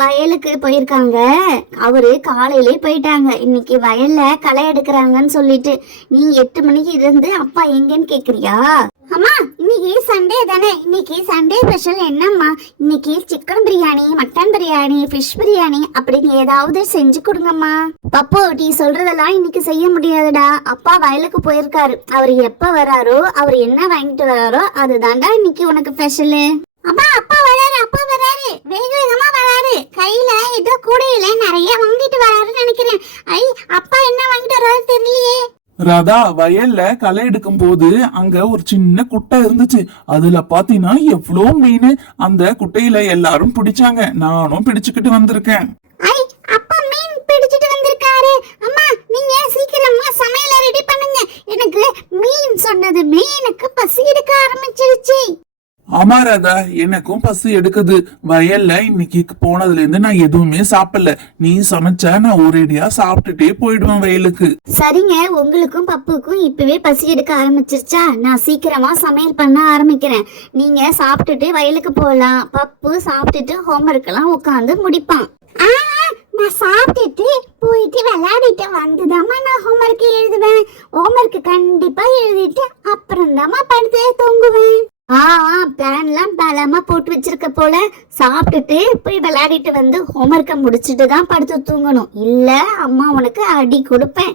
வயலுக்கு போயிருக்காங்க. அவரு காலையிலே போயிட்டாங்க. இன்னைக்கு வயல்ல களை எடுக்கிறாங்கன்னு சொல்லிட்டு நீ 8 மணிக்கு இருந்து அப்பா எங்கன்னு கேக்குறியா? அம்மா இன்னைக்கு சண்டே தானே, இன்னைக்கு சண்டே ஸ்பெஷல் என்னம்மா? இன்னைக்கு chicken biryani, mutton biryani, fish biryani அப்படின்னு ஏதாவது செஞ்சு கொடுங்கம்மா. பப்போ நீ சொல்றதெல்லாம் இன்னைக்கு செய்ய முடியாதுடா. அப்பா வயலுக்கு போயிருக்காரு. அவர் எப்ப வராரோ, அவர் என்ன வாங்கிட்டு வராரோ அதுதான்டா இன்னைக்கு உனக்கு ஸ்பெஷலு. அம்மா அப்பா வராரு வேக வேகமா வராரு. கையில ஏதோ கூடையில நிறைய வாங்கிட்டு வராருன்னு நினைக்கிறேன். ஐ அப்பா என்ன வாங்கிட்டு வராரு தெரியலையே. ராதா, வயல்ல களை எடுக்கும் போது அங்க ஒரு சின்ன குட்டை இருந்துச்சு. அதுல பாத்தீங்கன்னா எவ்வளோ மீன். அந்த குட்டையில எல்லாரும் பிடிச்சாங்க, நானும் பிடிச்சுக்கிட்டு வந்திருக்கேன். ஐ அப்பா மீன் பிடிச்சிட்டு வந்திருக்காரு. அம்மா நீங்க சீக்கிரமா சமையல ரெடி பண்ணுங்க. எனக்கு மீன் சொன்னதுமே எனக்கு பசி எடுக்க ஆரம்பிச்சிருச்சு. ஆமா ராதா, எனக்கும் பசி எடுக்குது. வயல்ல இன்னைக்கு போனதுல இருந்து நான் எதுவுமே சாப்பிடல. நீ சமைச்சா நான் ஒரேடியா சாப்பிட்டுட்டே போயிடுவேன் வயலுக்கு. சரிங்க, உங்களுக்கும் பப்புக்கும் இப்பவே பசி எடுக்க ஆரம்பிச்சிருச்சா? நான் சீக்கிரமா சமையல் பண்ண ஆரம்பிக்கிறேன். நீங்க சாப்பிட்டுட்டு வயலுக்கு போகலாம். பப்பு சாப்பிட்டுட்டு ஹோம்ஒர்க் எல்லாம் உட்காந்து முடிப்பான். நான் சாப்பிட்டுட்டு போயிட்டு விளையாடிட்டு வந்துதாம்மா நான் ஹோம்ஒர்க் எழுதுவேன். ஹோம்ஒர்க் கண்டிப்பா எழுதிட்டு அப்புறம் தாம்மா படுத்தே தூங்குவேன். பிளான்லாம் பலமா போட்டு வச்சிருக்க போல. சாப்பிட்டுட்டு போய் விளையாடிட்டு வந்து ஹோம்ஒர்க்கை முடிச்சுட்டு தான் படுத்து தூங்கணும். இல்ல அம்மா உனக்கு அடி கொடுப்பேன்.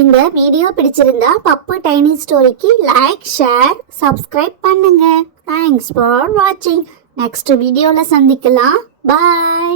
இந்த வீடியோ பிடிச்சிருந்தா பப்பு டைனி ஸ்டோரிக்கு லைக், ஷேர், சப்ஸ்கிரைப் பண்ணுங்க. தேங்க்ஸ் ஃபார் வாட்சிங். நெக்ஸ்ட் வீடியோல சந்திக்கலாம். பாய்.